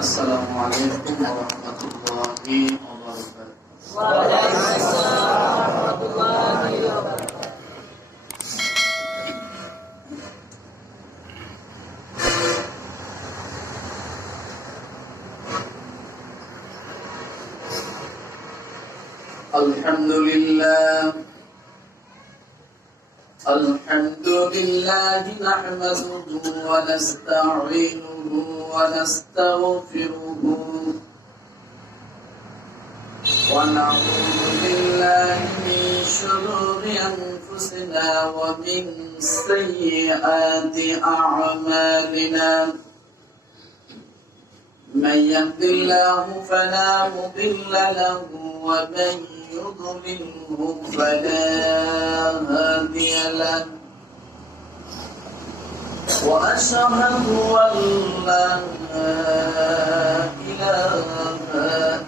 আসসালামু আলাইকুম ওয়া রাহমাতুল্লাহি ওয়া বারাকাতুহু। ওয়া আলাইকুম আসসালাম ওয়া রাহমাতুল্লাহি ওয়া বারাকাতুহু। আলহামদুলিল্লাহ নাহমাদুহু ওয়া নাস্তাঈনুহু ওয়া নাস্তাগফিরুহু ওয়া নাউযু বিল্লাহি মিন শুরুরি আনফুসিনা ওয়া মিন সাইয়্যাতি আ'মালিনা। من يهد الله فلا مضل له ومن يضلله فلا هادي له وأشهد أن لا إله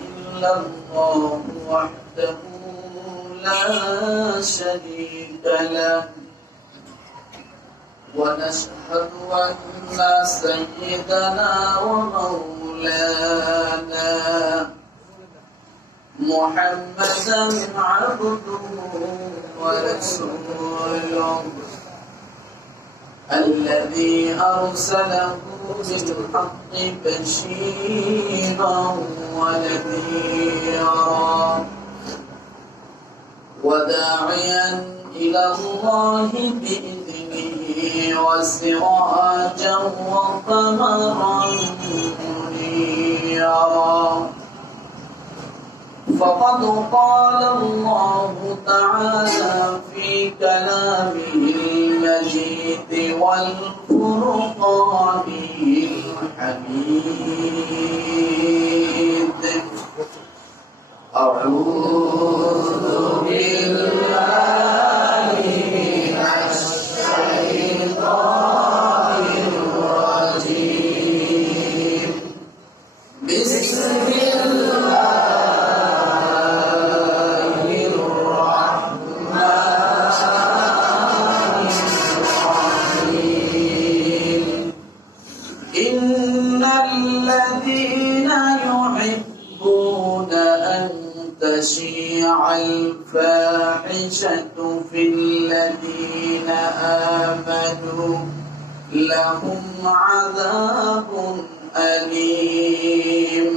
إلا الله وحده لا شريك له ونشهد أن سيدنا ومولانا محمدا عبده ورسوله الذي أرسله بالحق بشيرا ونذيرا وداعيا إلى الله بإذنه وسراجا وقمرا منيرا. فقد قال الله تعالى في كلامه المجيد والفرقانه الحميد. أعوذ بالله من الشيطان الرجيم. بسم تشيع الفاحشة في الذين آمنوا لهم عذاب أليم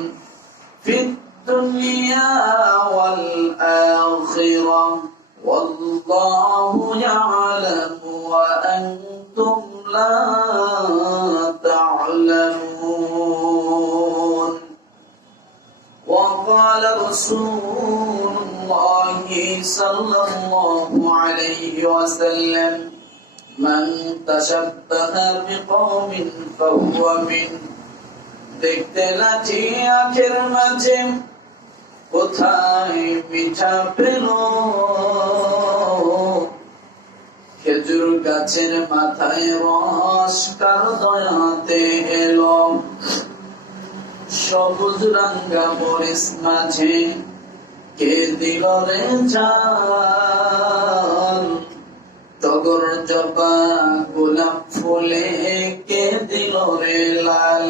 في الدنيا والآخرة والله يعلم وأنتم لا تعلمون. وقال رسول الله صلى الله عليه وسلم من تشبه بقوم فهو منهم. দেখতে লাঠি আখের মাঝে কোথায় পিঠা পেল, খেজুর গাছের মাথায় রস কার দয়াতে এলো, সবুজ রাঙ্গা মরিচ মাঝে কে দিল রে জান, টগর জবা গোলাপ ফুলে কে দিল রে লাল।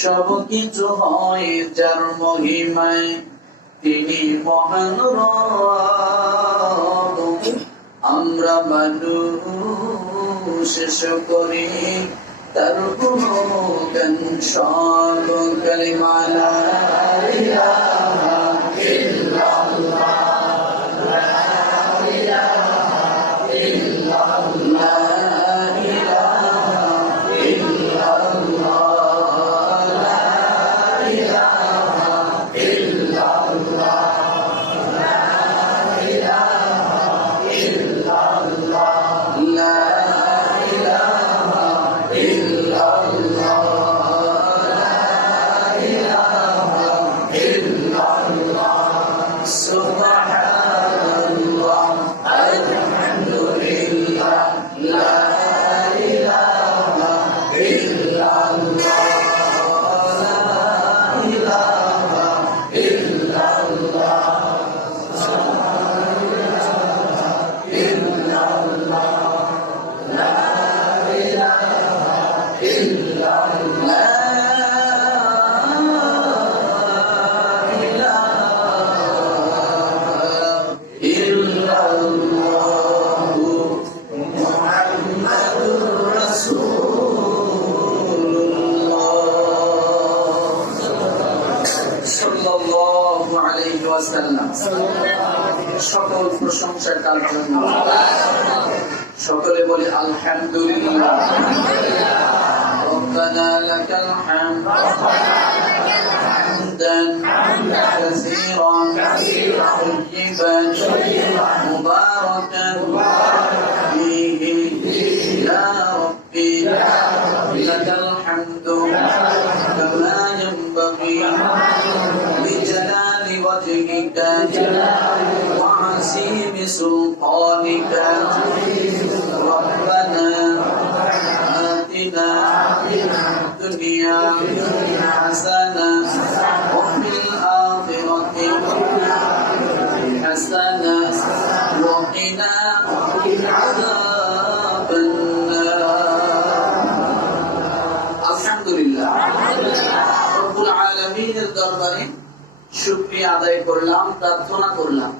সব কিছু হয় যার মহিমায়, তিনি মহান রব। আমরা মানুষ করি তার গুণগান সব। কালিমা লা ইলাহা ইল্লাল্লাহ, লা ইলাহা ইল্লাল্লাহ, লা ইলাহা ইল্লাল্লাহ, লা ইলাহা ইল্লাল্লাহ, লা ইলাহা ইল্লাল্লাহ, লা প্রশংসা কার জন্য? সকলে বলি আলহামদুলিল্লাহ। রব্বানা লাকাল হামদ হামদান কাসীরান তাইয়িবান মুবারাকান ফীহি ইয়া রাব্বি লাকাল হামদু কামা ইয়ানবাগী লিজালালি ওয়াজহিকা ওয়া আসীমি সুলতানিকা। ربنا آتنا في الدنيا حسنة وفي الآخرة حسنة وقنا عذاب النار। الحمد لله رب العالمين দরবারে শুকরিয়া আদায় করলাম, প্রার্থনা করলাম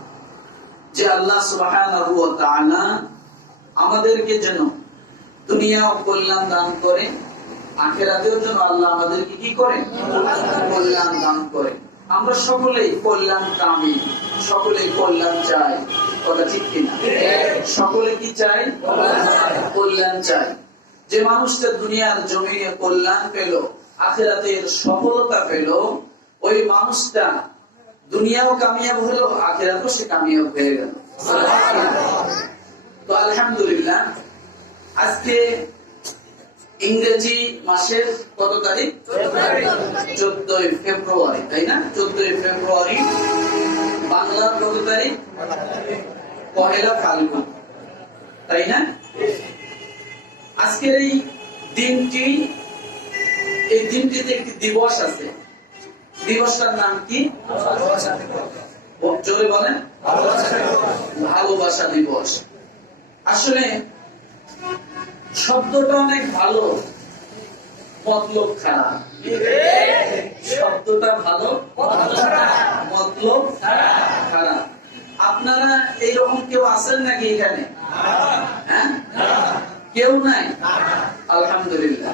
যে আল্লাহ সুবহানাহু ওয়া তাআলা আমাদেরকে যেন দুনিয়াও কল্যাণ দান করে, আখিরাতেও যেন আল্লাহ আমাদেরকে কি করে? কল্যাণ দান করে। আমরা সকলেই কল্যাণ কামী, সকলেই কল্যাণ চাই, কথা ঠিক কিনা? সকলে কি চাই? কল্যাণ চাই। যে মানুষটা দুনিয়ার জমিনে কল্যাণ পেল, আখিরাতের সফলতা পেল, ওই মানুষটা দুনিয়াও কামিয়াব হলো, আখিরাতেও সে কামিয়াব হয়ে গেল। তো আলহামদুলিল্লাহ, আজকে ইংরেজি মাসের কত তারিখ? 14 ফেব্রুয়ারি, তাই না? 14 ফেব্রুয়ারি। বাংলার কত তারিখ? পহেলা ফাল্গুন, তাই না? আজকের এই দিনটিতে একটি দিবস আছে। দিবসটার নাম কি? জোরে বলেন। ভালোবাসা দিবস। আসলে শব্দটা অনেক ভালো, মতলব খারাপ। শব্দটা ভালো, মতলব খারাপ। আপনারা এইরকম কেউ আছেন নাকি এখানে? হ্যাঁ, কেউ নাই? আলহামদুলিল্লাহ।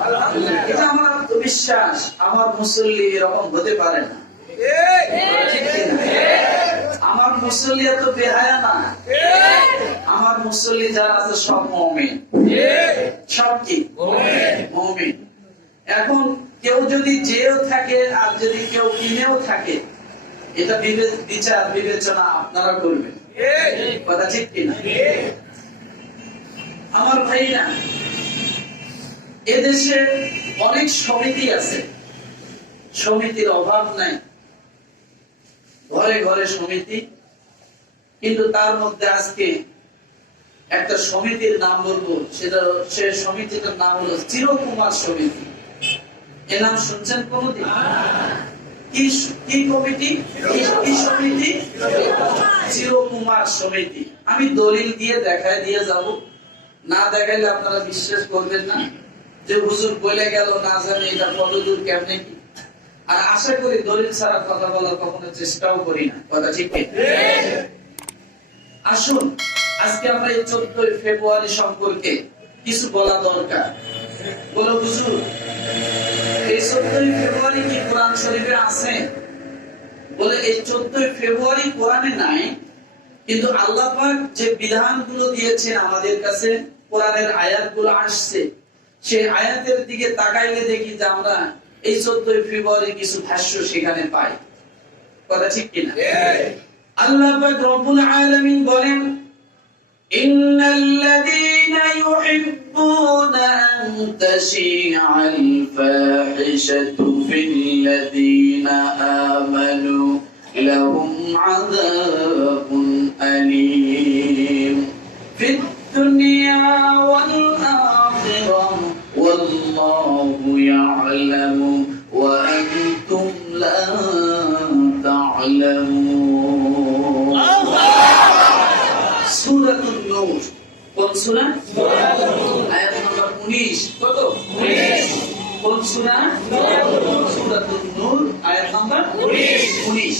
এটা আমার বিশ্বাস, আমার মুসল্লি এরকম হতে পারে না। আমার মুসল্লি এত বেহায়া না। আমার মুসল্লি যারা আছে সব মুমিন। সব কি? মুমিন। এখন কেউ যদি যেও থাকে আর যদি কেউ কিনেও থাকে, এটা বিচার বিবেচনা আপনারা করবেন, কথা ঠিক কিনা? আমার ভাইরা, এদেশে অনেক সমিতি আছে, সমিতির অভাব নাই, ঘরে ঘরে সমিতি। কিন্তু তার মধ্যে আজকে একটা সমিতির নাম বলবো, সে সমিতিটার নাম হলো চিরকুমার সমিতি। এ নাম শুনছেন কোনদিন? কি কমিটি? কি সমিতি? চিরকুমার সমিতি। আমি দলিল দিয়ে দেখায় দিয়ে যাব, না দেখাইলে আপনারা বিশ্বাস করবেন না যে হুজুর বলে গেল, না জানি এটা কতদূর কেমনে কি। আর আশা করি দলিল ছাড়া কথা বলার কখনো চেষ্টাও করি না, কথা ঠিক? আসুন আজকে আমরা এই 14 ফেব্রুয়ারি সম্পর্কে কিছু বলা দরকার। বলো হুজুর, এই 14 ফেব্রুয়ারি কি কোরআন শরীফে আছে? বলে এই 14 ফেব্রুয়ারি কোরআনে নাই, কিন্তু আল্লাহ পাক যে বিধানগুলো দিয়েছেন আমাদের কাছে, কোরআনের আয়াতগুলো আসছে, সেই আয়াতের দিকে তাকাইলে দেখি যে আমরা এই 14 ফেব্রুয়ারি কিছু ভাষ্য সেখানে পাই, কথা ঠিক কিনা? আল্লাহ পাক রব্বুল আলামিন বলেন, ইন্নাল্লাযীনা ইউহিব্বুনা আন তাশিআল ফাহিশাতু ফিল্লাযীনা আমানু লাহুম আযাবুন আলীম ফিদ দুনিয়া ওয়াল আখিরাহ ওয়াল্লাহু ইয়া'লামু ওয়া আনতুম লা তা'লামুন। সূরাতুন নূর। কোন সূরা? আয়াত নম্বর 19। কত? 19। কোন সূরা? সূরাতুন নূর, আয়াত নম্বর 19।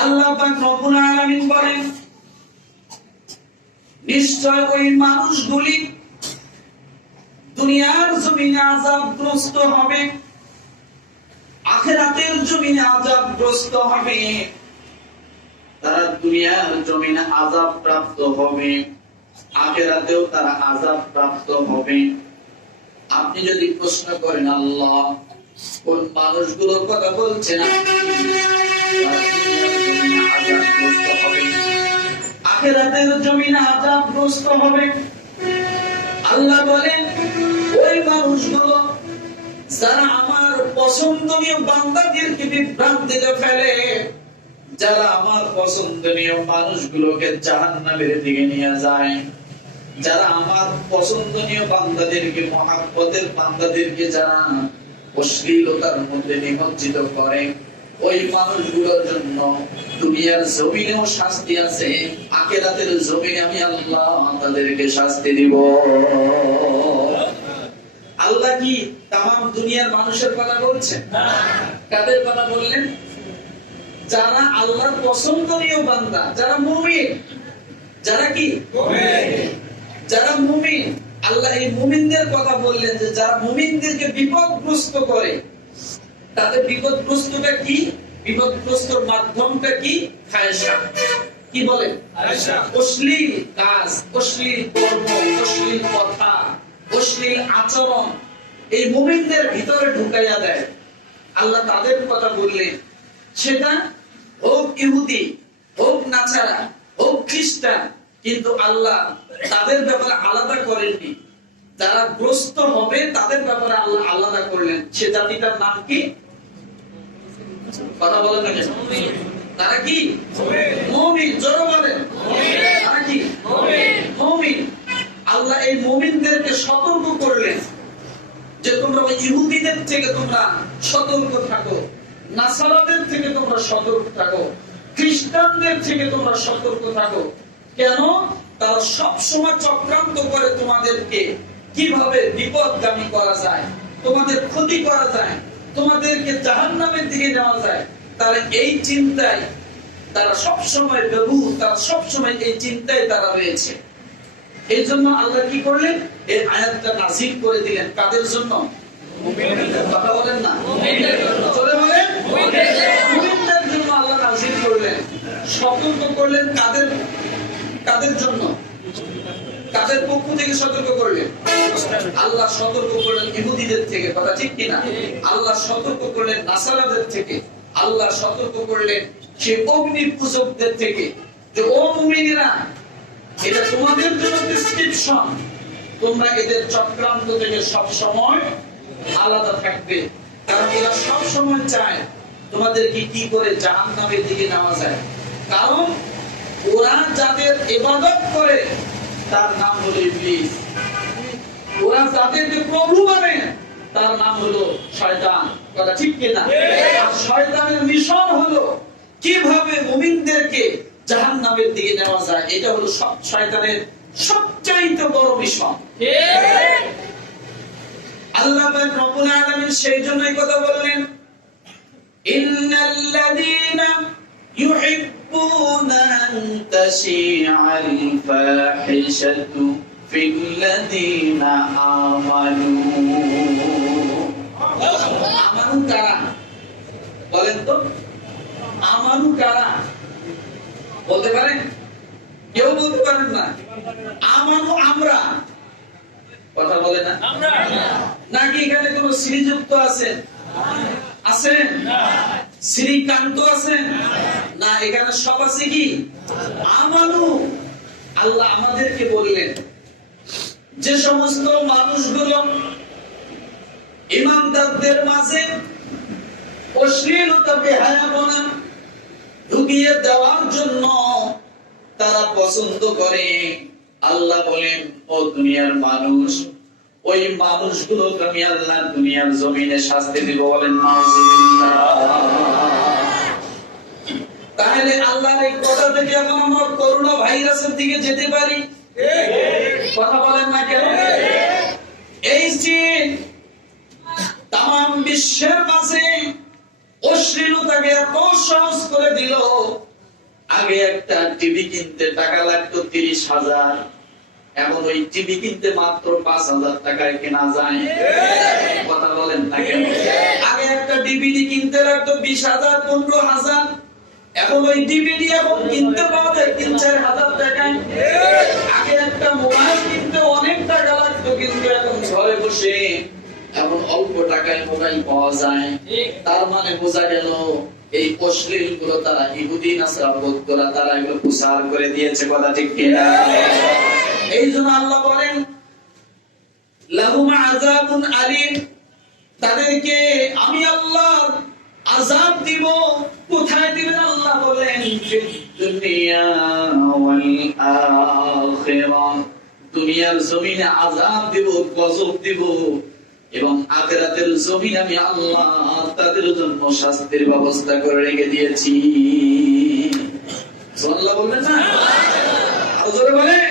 আল্লাহ পাক রব্বুল আলামিন বলেন, নিশ্চয় ওই মানুষগুলি দুনিয়ার জমিনে আযাবগ্রস্ত হবে, আখিরাতের জমিনে আযাবগ্রস্ত হবে। তারা দুনিয়ার জমিনে আযাব প্রাপ্ত হবে, আখিরাতেও তারা আযাব প্রাপ্ত হবে। আপনি যদি প্রশ্ন করেন আল্লাহ কোন মানুষগুলোর কথা বলছেন, আযাবগ্রস্ত হবে, আখিরাতের জমিনে আযাবগ্রস্ত হবে, আল্লাহ বলেন ওই মানুষগুলো যারা আমার পছন্দনীয় বান্দাদেরকে বিভ্রান্তিতে ফেলে, যারা আমার পছন্দনীয় মানুষগুলোকে জাহান্নামের দিকে নিয়ে যায়, যারা আমার পছন্দনীয় বান্দাদেরকে, মহাব্বতের বান্দাদেরকে যারা অশ্লীলতার মধ্যে নিমজ্জিত করে, ওই মানুষগুলোর জন্য দুনিয়ার জমিনেও শাস্তি আছে, আখিরাতের জমিনে আমি আল্লাহ তাদেরকে শাস্তি দিব। আল্লাহ কি তামাম দুনিয়ার মানুষের কথা বলছেন? কাদের কথা বললেন? যারা আল্লাহর পছন্দনীয় বান্দা, যারা মুমিন, যারা কি যারা মুমিন। আল্লাহ এই মুমিনদের কথা বললেন যে যারা মুমিনদেরকে বিপদগ্রস্ত করে, তাদের বিপদগ্রস্তটা কি? বিপদগ্রস্তর মাধ্যমটা কি? ফায়সা। কি বলেন? অশ্লীল কাজ, অশ্লীল কর্ম, অশ্লীল কথা, অশ্লীল আচরণ এই মুমিনদের ভিতরে ঢুকাইয়া দেয়। আল্লাহ তাদের কথা বললেন, সেটা হোক ইহুদি, হোক নাছারা, হোক খ্রিস্টান, কিন্তু আল্লাহ তাদের ব্যাপারে আলাদা করেননি। যারা গ্রস্ত হবে তাদের ব্যাপারে আল্লাহ আলাদা করলেন। সে জাতিটার নাম কি? কথা বলেন না কেন? তারা কি? মুমিন। জোরে বলেন, তারা কি? মুমিন। আল্লাহ এই মুমিনদেরকে সতর্ক করলেন যে তোমরা ওই ইহুদিদের থেকে তোমরা সতর্ক থাকো, নাসারাদের থেকে তোমরা সতর্ক থাকো, খ্রিস্টানদের থেকে তোমরা সতর্ক থাকো। কেন? তারা সব সময় চক্রান্ত করে তোমাদেরকে কিভাবে বিপদগামী করা যায়, তোমাদের ক্ষতি করা যায়, তোমাদেরকে জাহান্নামের দিকে নেওয়া যায়। তারা এই চিন্তায়, তারা সব সময় ব্যবহৃত, তারা সব সময় এই চিন্তায় তারা রয়েছে। এই জন্য আল্লাহ কি করলেন? এই আয়াতটা নাযিল করে দিলেন। কাদের জন্য? মুমিনদের। কথা বলেন না? চলে বলেন, মুমিনদের জন্য আল্লাহ নাযিল করলেন। সতর্ক করলেন কাদের? কাদের জন্য? কাদের পক্ষ থেকে সতর্ক করলেন? আল্লাহ সতর্ক করলেন ইহুদিদের থেকে। কথা ঠিক কিনা? আল্লাহ সতর্ক করলেন নাসারাদের থেকে। আল্লাহ সতর্ক করলেন সেই অগ্নি পূজকদের থেকে যে ও মুমিনেরা, এটা তোমাদের জন্য প্রেসক্রিপশন, তোমরা এদের চক্রান্ত থেকে সব সময় আলাদা থাকবে। কারণ এরা সব সময় চায় তোমাদেরকে কি করে জাহান্নামের দিকে নেওয়া যায়। কারণ ওরা যাদের ইবাদত করে তার নাম হলো ইবলিস, ওরা যাদেরকে প্রভু মানে তার নাম হলো শয়তান। কথা ঠিক কিনা? আর শয়তানের মিশন হলো কিভাবে মুমিনদেরকে জাহান্নামের দিকে নেওয়া যায়। এটা হলো সব শয়তানের সবচাইতে বড় মিশন। আল্লাহ পাক রব্বুল আলামিন সেই জন্যই কথা বললেন, ইন্নাল্লাযীনা ইউহিব্বুনা আন তাশিআল ফাহিশাতু ফিল্লাযীনা আমানু। আমানু কারা? বলেন তো, আমানু কারা? বলতে পারেন? কেউ বলতে পারেন না। আমানু আমরা। কথা বলে না? নাকি এখানে কোন শ্রীযুক্ত আছেন? আছেন? শ্রীকান্ত আছেন? না, এখানে সব আছে কি? আমানু। আল্লাহ আমাদেরকে বললেন যে সমস্ত মানুষগুলো ইমানদারদের মাঝে অশ্লীলতা, বেহায়াপনা ঢুকিয়ে দেওয়ার জন্য তারা পছন্দ করে, আল্লাহ বলেন ও দুনিয়ার মানুষ, ওই মানুষগুলোকে আমি আল্লাহ দুনিয়ার জমিনে শাস্তি দিব। বলেন নাউযুবিল্লাহ। তাহলে আল্লাহর এই কথা থেকে এখন আমরা করোনা ভাইরাসের দিকে যেতে পারি। কথা বলেন না কেন? এই যে তাম বিশ্বের মাঝে অশ্লীলতাকে এত সহজ করে দিল। আগে একটা টিভি কিনতে টাকা লাগতো 30,000, এখন ওই টিভি কিনতে মাত্র 5,000 টাকায় কেনা যায়। কথা বলেন না কেন? আগে একটা ডিভিডি কিনতে লাগতো 20,000, 15,000, এখন ওই ডিভিডি এখন কিনতে পাওয়া যায় ৩-৪ হাজার টাকায়। আগে একটা মোবাইল কিনতে অনেক টাকা লাগতো, কিন্তু এখন ঘরে বসে এখন অল্প টাকায় মোবাইল পাওয়া যায়। তার মানে বোঝা গেল এই অশ্লীল গুলো তারা ইহুদি নাসরা বোধ করা তারা এগুলো প্রচার করে দিয়েছে, কথা ঠিক কিনা? এই জন্য আল্লাহ বলেন লাহুম আযাবুন আলীম, তাদেরকে আমি আল্লাহ আযাব দিব। কোথায় দিবেন আল্লাহ বলেন দুনিয়া ওয়াল আখিরাহ, দুনিয়ার জমিনে আযাব দিব, গজব দিব, এবং আখিরাতের জমিনে আমি আল্লাহ তাদের জন্য শাস্তির ব্যবস্থা করে রেখে দিয়েছি। সুবহানাল্লাহ বলবেন না? আরো জোরে বলেন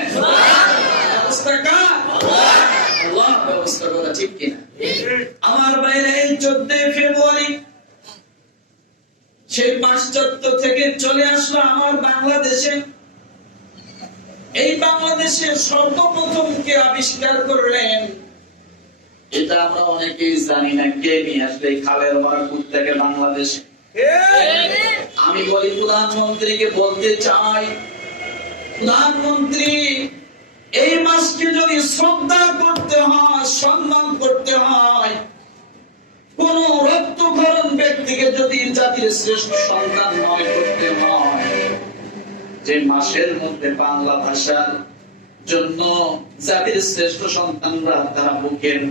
ব্যবস্থা কার? আল্লাহ ব্যবস্থা করা, ঠিক কিনা? আমার বাইরে এই 14 ফেব্রুয়ারি সেই পাশ্চাত্য থেকে চলে আসলো আমার বাংলাদেশে। এই বাংলাদেশে সর্বপ্রথম কে আবিষ্কার করলেন এটা আমরা অনেকেই জানি না। কে নিয়ে আসলে খালের মারকুট থেকে বাংলাদেশে? আমি বলি প্রধানমন্ত্রীকে বলতে চাই, প্রধানমন্ত্রী এই মাসকে যদি শ্রদ্ধা করতে হয়, সম্মান করতে হয়, কোন রক্তক্ষরণ ব্যক্তিকে যদি জাতির শ্রেষ্ঠ সন্তান মনে করতে হয়, যে মাসের মধ্যে বাংলা ভাষার জন্য জাতির শ্রেষ্ঠ সন্তানরা তারা বুকের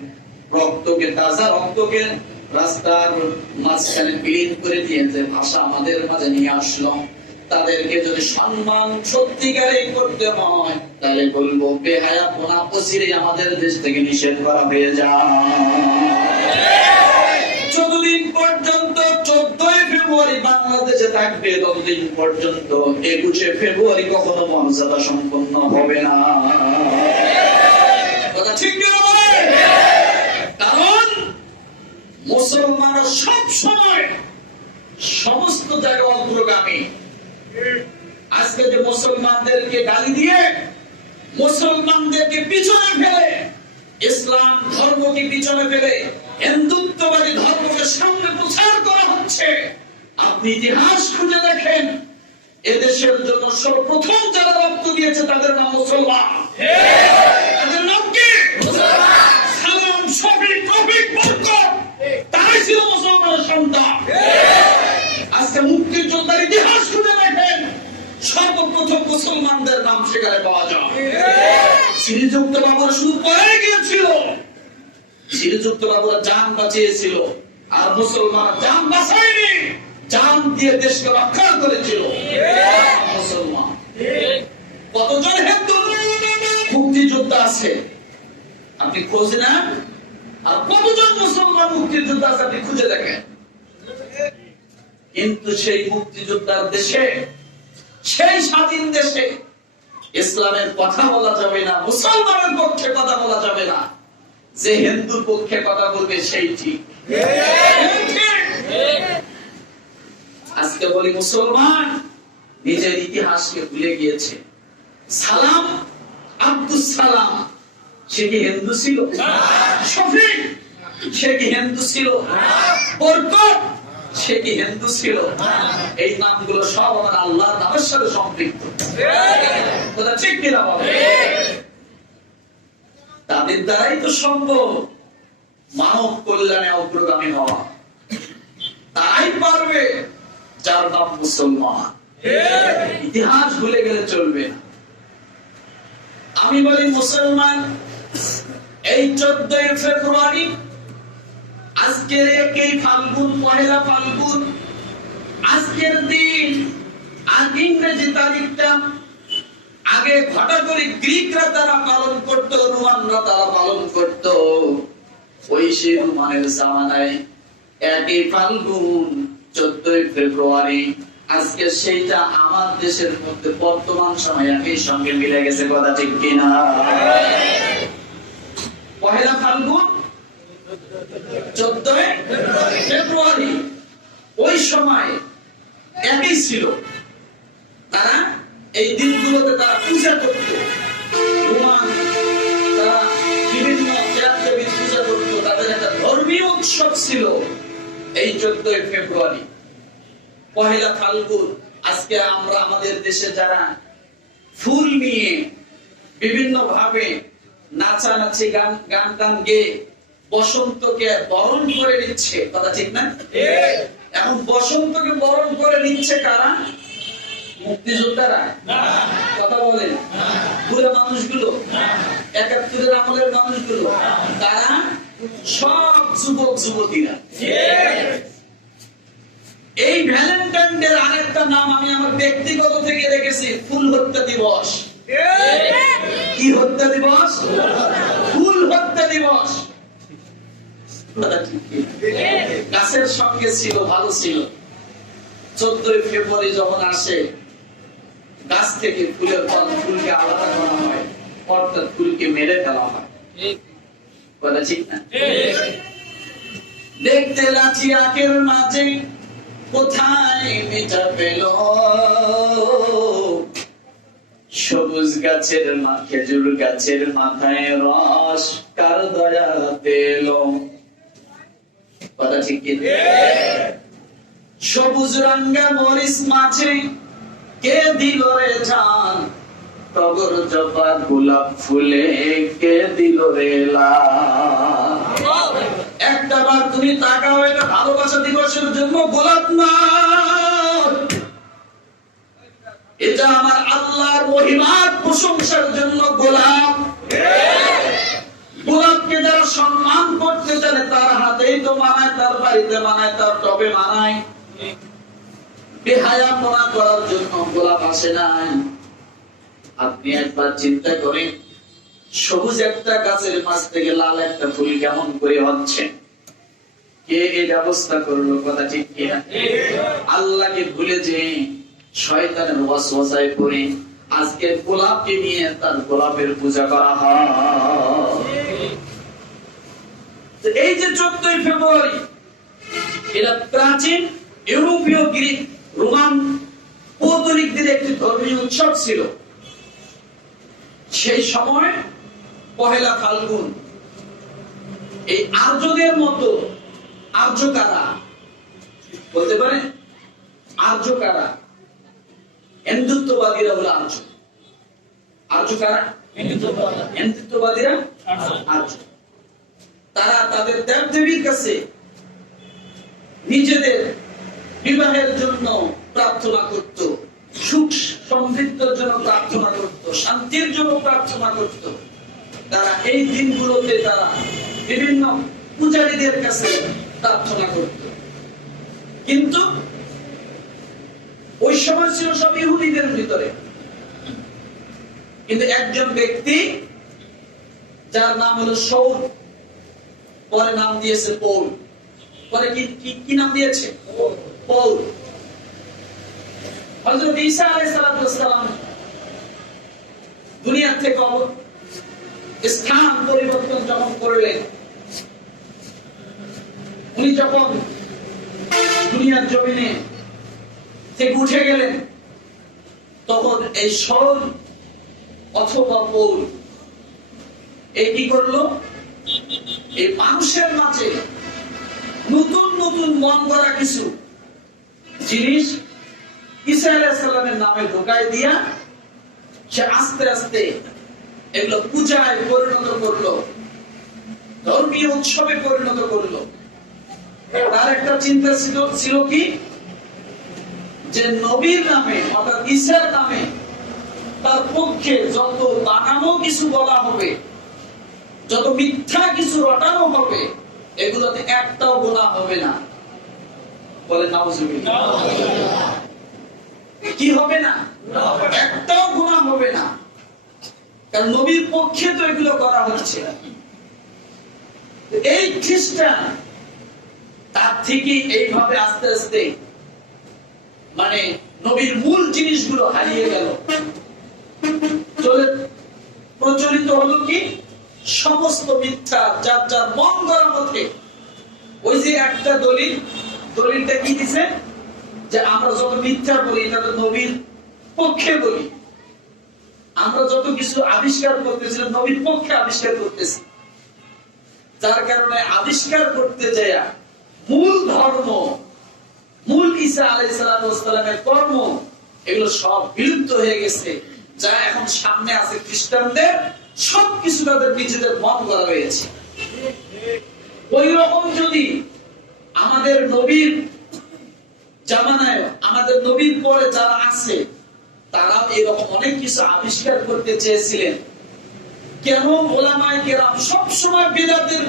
রক্তকে, তাজা রক্তকে রাস্তার মাঝখানে বিলীন করে দিয়ে যে ভাষা আমাদের মাঝে নিয়ে আসলো, তাদেরকে যদি সম্মান সত্যিকারে করতে হয় তাহলে বলবো বেহায়াপনা অচিরেই আমাদের দেশ থেকে নিষেধ করা হয়ে যায়। যতদিন পর্যন্ত 14 ফেব্রুয়ারি বাংলাদেশে থাকবে ততদিন পর্যন্ত 21 ফেব্রুয়ারি কখনো মর্যাদা সম্পন্ন হবে না, কথা ঠিক না? কারণ মুসলমানরা সব সময় সমস্ত জায়গায় অগ্রগামী। আজকে যে মুসলমানদেরকে গালি দিয়ে মুসলমানদেরকে পিছনে ফেলে, ইসলাম ধর্মকে পিছনে ফেলে হিন্দুত্ববাদী ধর্মকে সামনে প্রচার করা হচ্ছে, আপনি ইতিহাস খুঁজে দেখেন এদেশের জন্য সর্বপ্রথম যারা রক্ত দিয়েছে তাদের নাম মুসলমান। তাদের নাম কি? সালাম, শফিক, রফিক, বরকত, তারাই ছিল মুসলমানের সন্তান। আজকে মুক্তিযোদ্ধার ইতিহাস খুঁজে দেখেন, সর্বপ্রথম মুসলমানদের নাম সেখানে পাওয়া যায়। শ্রীযুক্ত বাবুরা শুধু পরে গিয়েছিল, শ্রীযুক্ত বাবুরা জান বাঁচিয়েছিল, আর মুসলমান জান বাঁচায়নি, জান দিয়ে দেশকে রক্ষা করেছিল মুসলমান। কতজন হিন্দু মুক্তিযোদ্ধা আছে আপনি খোঁজ নেন, আর কতজন মুসলমান মুক্তিযোদ্ধা আছে আপনি খুঁজে দেখেন। কিন্তু সেই মুক্তিযোদ্ধার দেশে, সেই স্বাধীন দেশে ইসলামের কথা বলা যাবে না, মুসলমানের পক্ষে কথা বলা যাবে না, যে হিন্দুর পক্ষে কথা বলবে সেই ঠিক। আজকে বলি মুসলমান নিজের ইতিহাসকে ভুলে গিয়েছে। সালাম, আব্দুস সালাম, সে কি হিন্দু ছিল? শফিক, সে কি হিন্দু ছিল? বরকত, সে কি হিন্দু ছিল? এই নামগুলো সব আমার আল্লাহর নামের সাথে সম্পৃক্ত, কথা ঠিক কিনা বলে? তাদের দ্বারাই তো সম্ভব মানব কল্যাণে অগ্রগামী হওয়া। তারাই পারবে যার নাম মুসলমান। ইতিহাস ভুলে গেলে চলবে না। আমি বলি মুসলমান এই 14 ফেব্রুয়ারি, আজকের 1 ফাল্গুন, পহেলা ফাল্গুন, আজকের দিন, আর ইংরেজি তারিখটা আগে ঘটা করে গ্রিকরা তারা পালন করত, রোমানরা তারা পালন করত। ওই সে রোমানের জামানায় 1 ফাল্গুন 14 ফেব্রুয়ারি, আজকে সেইটা আমার দেশের মধ্যে বর্তমান সময় একই সঙ্গে মিলে গেছে, কথা ঠিক কিনা? পহেলা ফাল্গুন 14 ফেব্রুয়ারি ওই সময় একই ছিল। তারা এই দিনগুলোতে তারা পূজা করত, রোমান তারা বিভিন্ন দেবদেবীর পূজা করত, তাদের একটা ধর্মীয় উৎসব ছিল এই 14 ফেব্রুয়ারি। পহেলা ফাল্গুন আজকে আমরা আমাদের দেশে যারা ফুল নিয়ে বিভিন্ন ভাবে নাচানাচি গান টান গেয়ে বসন্তকে বরণ করে নিচ্ছে, কথা ঠিক না? এখন বসন্তকে বরণ করে নিচ্ছে কারা? মুক্তিযোদ্ধারা? কথা বলেন। বুড়া মানুষগুলো, ৭১-এর আমলের মানুষগুলো, তারা সব যুবক যুবতীরা। এই ভ্যালেন্টাইন ডে আরেকটা নাম আমি আমার ব্যক্তিগত থেকে রেখেছি, ফুল হত্যা দিবস। কি হত্যা দিবস? ফুল হত্যা দিবস। গাছের সঙ্গে ছিল, ভালো ছিল। 14 ফেব্রুয়ারি যখন আসে, গাছ থেকে ফুলের ফল, ফুলকে আলাদা করা হয়, অর্থাৎ ফুলকে মেরে ফেলা হয়। কথা ঠিক না? দেখতে লাচি আখের মাঝে কোথায় মিঠা পেল, সবুজ গাছের খেজুর গাছের মাথায় রস কার দয়া পেল। কথা ঠিক কি? সবুজ রঙা মরিচ মাঝে কে দিল রে জান, টগর জবা গোলাপ ফুলে কে দিল রে লাল। একটা বার তুমি তাকাও, এটা ভালোবাসা দিবসের জন্য গোলাপ না, এটা আমার আল্লাহর মহিমার প্রশংসার জন্য গোলাপ। গোলাপকে যারা সম্মান করতে জানে তার হাতেই তো মানায়, তার বাড়িতে মানায়, তার টবে মানায়। বেহায়াপনা করার জন্য গোলাপ আসে নাই। আপনি একবার চিন্তা করেন, সবুজ একটা গাছের মাছ থেকে লাল একটা ফুল কেমন করে হচ্ছে, কে এই ব্যবস্থা করলো? কথা ঠিক কিনা? আল্লাহকে ভুলে যে শয়তানের ওয়াসওয়াসায় পড়ে আজকে গোলাপকে নিয়ে তার গোলাপের পূজা করা হয়। এই যে 14 ফেব্রুয়ারি, এটা প্রাচীন ইউরোপীয়, গ্রিক, রোমান, পৌত্তলিকদের একটি ধর্মীয় উৎসব ছিল। সেই সময় পহেলা ফাল্গুন, এই আর্যদের মতো, আর্য কারা বলতে পারে? আর্য কারা? হিন্দুত্ববাদীরা হলো আর্য। আর্য কারা? হিন্দুত্ববাদীরা আর্য। তারা তাদের দেব দেবীর কাছে নিজেদের বিবাহের জন্য প্রার্থনা করত, সুখ সমৃদ্ধির জন্য প্রার্থনা করত, শান্তির জন্য প্রার্থনা করত। তারা এই দিনগুলোতে তারা বিভিন্ন পূজারীদের কাছে প্রার্থনা করত। কিন্তু ওই সময় ছিল সব ইহুদিদের ভিতরে। কিন্তু একজন ব্যক্তি যার নাম হলো শৌল, পরে নাম দিয়েছে পৌল। পরে কি নাম দিয়েছে? পৌল। হযরত ঈসা আলাইহিস সালাম দুনিয়া থেকে স্থান পরিবর্তন যখন করলেন, উনি যখন দুনিয়ার জমিনে থেকে উঠে গেলেন, তখন এই শৌল অথবা পৌল এই কি করলো? এই মানুষের মাঝে নতুন নতুন মন করা কিছু জিনিস ঈসা আলাইহিস সালামের নামে ঢোকায় দিয়া সে আস্তে আস্তে এগুলো পূজায় পরিণত করলো, ধর্মীয় উৎসবে পরিণত করলো। তার একটা চিন্তা ছিল কি, যে নবীর নামে অর্থাৎ ঈসার নামে তার পক্ষে যত বানানো কিছু বলা হবে, যত মিথ্যা কিছু রটানো হবে, এগুলোতে একটাও গুনাহ হবে না। বলে নাউজুবিল্লাহ। কি হবে না? একটাও গুনাহ হবে না, কারণ নবীর পক্ষে তো এগুলো করা হচ্ছে। এই খ্রিস্টান তার থেকে এইভাবে আস্তে আস্তে মানে নবীর মূল জিনিসগুলো হারিয়ে গেল। প্রচলিত হলো কি, সমস্ত মিথ্যা, যার যার মন গড়া মতে। ওই যে একটা দলিলটা কি দিছে, যে আমরা যত মিথ্যা বলি এটা তো নবীর পক্ষে বলি, আমরা যত কিছু আবিষ্কার করতেছি নবীর পক্ষে আবিষ্কার করতেছি। যার কারণে আবিষ্কার করতে যায় মূল ধর্ম, মূল ঈসা আলাইহিস সালামের কর্ম, এগুলো সব বিলুপ্ত হয়ে গেছে। যা এখন সামনে আছে খ্রিস্টানদের, সবকিছু তাদের নিজেদের মত করা হয়েছে। ওই রকম যদি আমাদের নবীর জামানায়, আমাদের নবীর পরে যারা আছে, তারা এরকম অনেক কিছু আবিষ্কার করতে চেয়েছিলেন। কেন ওলামায়ে কেরাম সবসময় বিদআতের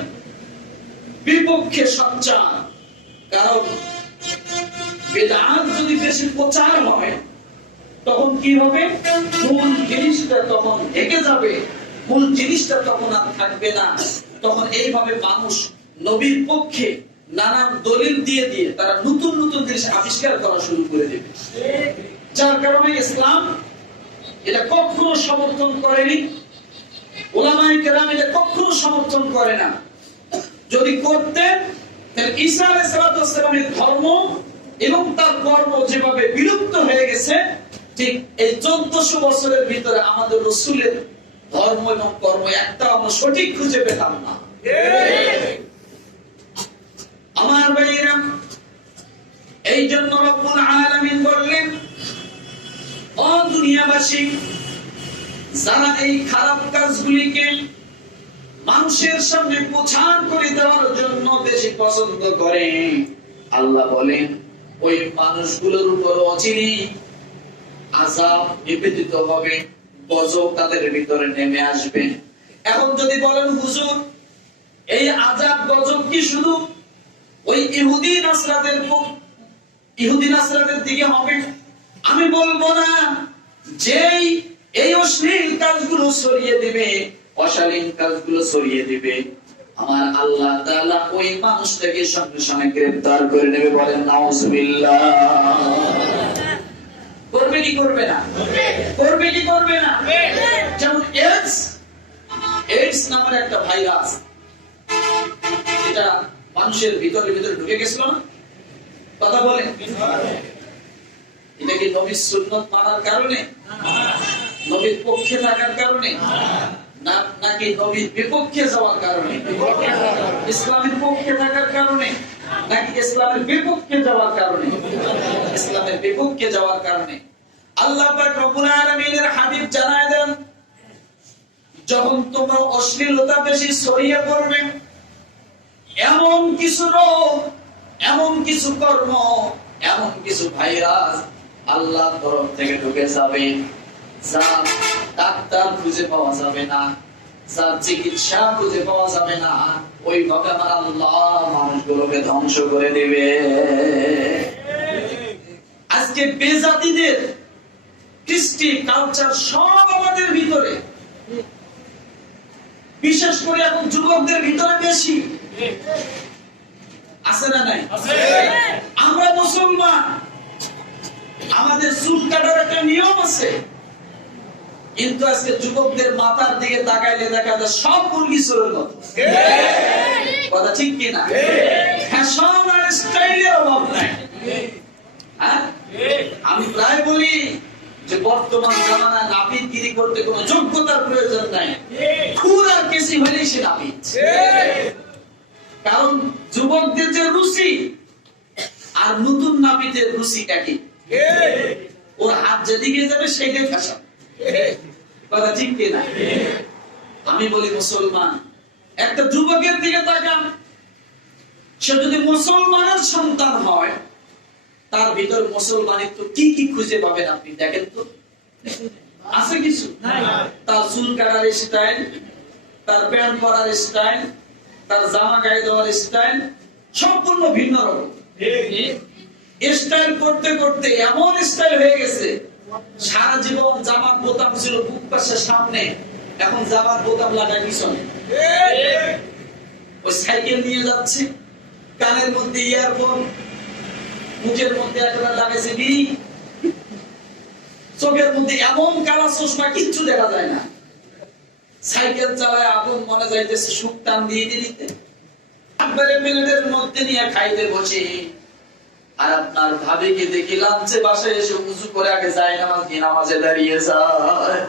বিপক্ষে সোচ্চার? কারণ বিদআত যদি বেশি প্রচার হয়, তখন কি হবে? মূল জিনিসটা তখন ঢেকে যাবে, মূল জিনিসটা তখন আর থাকবে না। তখন এইভাবে মানুষ নবীর পক্ষে নানান দলিল দিয়ে দিয়ে তারা নতুন নতুন জিনিস আবিষ্কার করা শুরু করে দেবে। যার কারণে ইসলাম এটা কখনো সমর্থন করেনি, ওলামায়ে কেরাম এটা কখনো সমর্থন করে না। যদি করতেন, তাহলে ঈসা আলাইহিস সালামের ধর্ম এবং তার কর্ম যেভাবে বিলুপ্ত হয়ে গেছে, ঠিক এই 1400 বছরের ভিতরে আমাদের রাসূলের ধর্ম এবং কর্ম একটা আমরা সঠিক খুঁজে পেতাম না। আমার ভাইরা, এই জন্য রব্বুল আলামিন বললেন, ও দুনিয়াবাসী, যারা এই খারাপ কাজগুলিকে মানুষের সামনে প্রচার করে দেওয়ার জন্য বেশি পছন্দ করে, আল্লাহ বলেন ওই মানুষগুলোর উপর অচিরেই আযাব নিবেদিত হবে, গজব তাদের ভিতরে নেমে আসবে। এখন যদি বলেন হুজুর, এই আযাব গজব কি শুধু ওই ইহুদি নাসরাদের দিকে হবে? আমি বলবো না। যেই এই অশ্লীল কাজগুলো ছড়িয়ে দিবে, অশালীন কাজগুলো ছড়িয়ে দিবে, আমার আল্লাহ তাআলা ওই মানুষটাকে সঙ্গে সঙ্গে গ্রেফতার করে নেবে। বলেন নাউজুবিল্লাহ। করবে কি করবে না? করবে কি করবে না? যেমন এইডস নামের একটা ভাইরাস, এটা মানুষের ভিতরে ভিতরে ঢুকে গেছিল না? কথা বলেন, এটা কি নবীর সুন্নাত মানার কারণে, নবীর পক্ষে থাকার কারণে, নাকি নবীর বিপক্ষে যাওয়ার কারণে? ইসলামের পক্ষে থাকার কারণে নাকি ইসলামের বিপক্ষে যাওয়ার কারণে? ইসলামের বিপক্ষে যাওয়ার কারণে। আল্লাহ পাক রব্বুল আলামিনের হাবিব জানায় দেন, যখন তোমরা অশ্লীলতা বেশি ছড়িয়ে পড়বে, এমন কিছু রোগ, এমন কিছু কর্ম, এমন কিছু ভাইরাস আল্লাহর তরফ থেকে ঢুকে যাবে, যা ডাক্তার খুঁজে পাওয়া যাবে না, যার চিকিৎসা খুঁজে পাওয়া যাবে না, ওইভাবে আমার আল্লাহ মানুষগুলোকে ধ্বংস করে দেবে। আজকে বেজাতিদের কৃষ্টি কালচার সব আমাদের ভিতরে, বিশেষ করে এখন যুবকদের ভিতরে বেশি আছে না নাই? আমরা মুসলমান, আমাদের চুল কাটার একটা নিয়ম আছে, কিন্তু আজকে যুবকদের মাথার দিকে তাকাইলে দেখা যায় সব মুরগি চোরের মতো। কথা ঠিক কিনা? ফ্যাশন আর স্টাইলের অভাব নাই। আমি প্রায় বলি যে বর্তমান জামানায় নাপিতগিরি করতে কোনো যোগ্যতার প্রয়োজন নাই, খুর আর কেসি হলেই সে নাপিত। কারণ যুবকদের যে রুচি আর নতুন নাপিতের রুচি একই, ওর হাত যেদিকে যাবে সেইটাই ফ্যাশন। কথা ঠিক কিনা? আমি বলি মুসলমান, একটা যুবকের দিকে তাকান, সে যদি মুসলমানের সন্তান হয়, তার ভিতর মুসলমানিত্ব কি কি খুঁজে পাবেন আপনি দেখেন তো? আছে কিছু? তার চুল কাটার স্টাইল, তার প্যান্ট পরার স্টাইল, তার জামা গায়ে দেওয়ার স্টাইল সম্পূর্ণ ভিন্ন রকম। স্টাইল করতে করতে এমন স্টাইল হয়ে গেছে, সারা জীবন জামার বোতাম ছিল বুক পাশের সামনে, এখন জামার বোতাম লাগায় পিছনে। ওই সাইকেল নিয়ে যাচ্ছে, কানের মধ্যে ইয়ারফোন, মুখের মধ্যে একটা লাগাইছে বিড়ি, চোখের মধ্যে এমন কালা চশমা, কিচ্ছু দেখা যায় না। সাইকেল চালায় আপন মনে যাইতেছে সুখ টান দিয়ে দিতে, একবারে প্লেটের মধ্যে নিয়ে খাইতে বসে। আর আপনার ভাবিকে দেখিলাম যে বাসায় এসে উজু করে আগে যায় নামাজ কি নামাজে দাঁড়িয়ে যায়।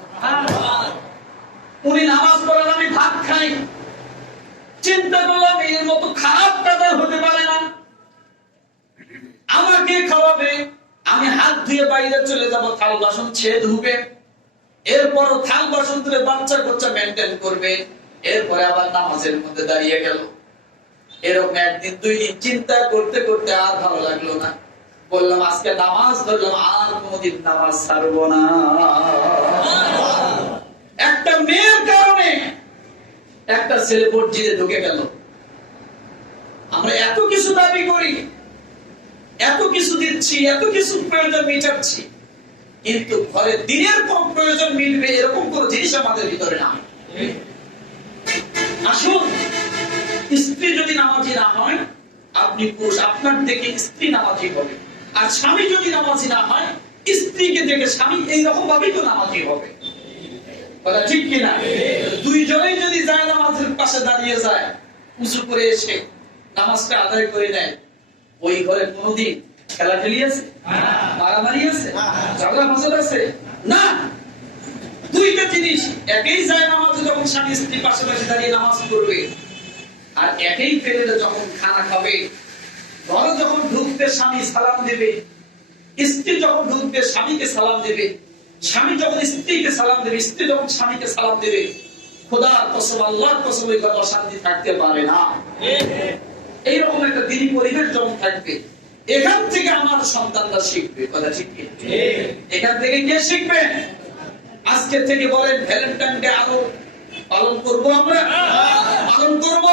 উনি নামাজ পড়েন, আমি ভাত খাই। চিন্তা করলাম এর মতো খারাপ কাজ হতে পারে না, আমাকে খাওয়াবে, আমি হাত ধুয়ে বাইরে চলে যাব, থাল বাসন ছেড়ে ধুবে, এরপর থাল বাসন ধুয়ে বাচ্চা কাচ্চা মেনটেন করবে, এরপরে আবার নামাজের মধ্যে দাঁড়িয়ে গেল। এরকম একদিন দুই দিন চিন্তা করতে করতে আর ভালো লাগলো না, বললাম আজকে নামাজ ধরলাম, আর কোনদিন নামাজ ছাড়বো না। একটা মেয়ের কারণে একটা ছেলে মসজিদে ঢুকে গেল। আমরা এত কিছু দাবি করি, এত কিছু দিচ্ছি, এত কিছু প্রয়োজন মেটাচ্ছি, কিন্তু ঘরে দিনের কোন প্রয়োজন মিটবে এরকম কোন জিনিস আমাদের ভিতরে না। আসুন, স্ত্রী যদি নামাজি না হয়, আপনি পুরুষ, আপনার দেখে স্ত্রী নামাজি হবে। আর স্বামী যদি নামাজি না হয়, স্ত্রীকে দেখে স্বামী এইরকম ভাবেই তো নামাজি হবে। কথা ঠিক কিনা? দুইজনেই যদি যায় নামাজের পাশে দাঁড়িয়ে যায়, উঁচু করে এসে নামাজটা আদায় করে নেয়, ওই ঘরে কোনদিন খেলাখেলি আছে, মারামারি আছে, ঝগড়া ফাসাদ আছে না। দুইটা জিনিস, একই যায় নামাজে যখন স্বামী স্ত্রী পাশাপাশি দাঁড়িয়ে নামাজ পড়বে, আর একই প্লেটে যখন খানা খাবে, ঘরে যখন ঢুকতে স্বামী সালাম দেবে, স্ত্রী যখন ঢুকতে স্বামীকে সালাম দেবে, স্বামী যখন স্ত্রীকে সালাম দেবে, স্ত্রী যখন স্বামীকে সালাম দেবে, খোদার কসম, আল্লাহর কসম, এই ঘরে অশান্তি থাকতে পারে না। এইরকম একটা দিনই পরিবেশ যখন থাকবে, এখান থেকে আমার সন্তানরা শিখবে। কথা ঠিক কি? এখান থেকে কে শিখবে? আজকে থেকে বলেন ভ্যালেন্টাইন ডে আরো পালন করবো, আমরা পালন করবো।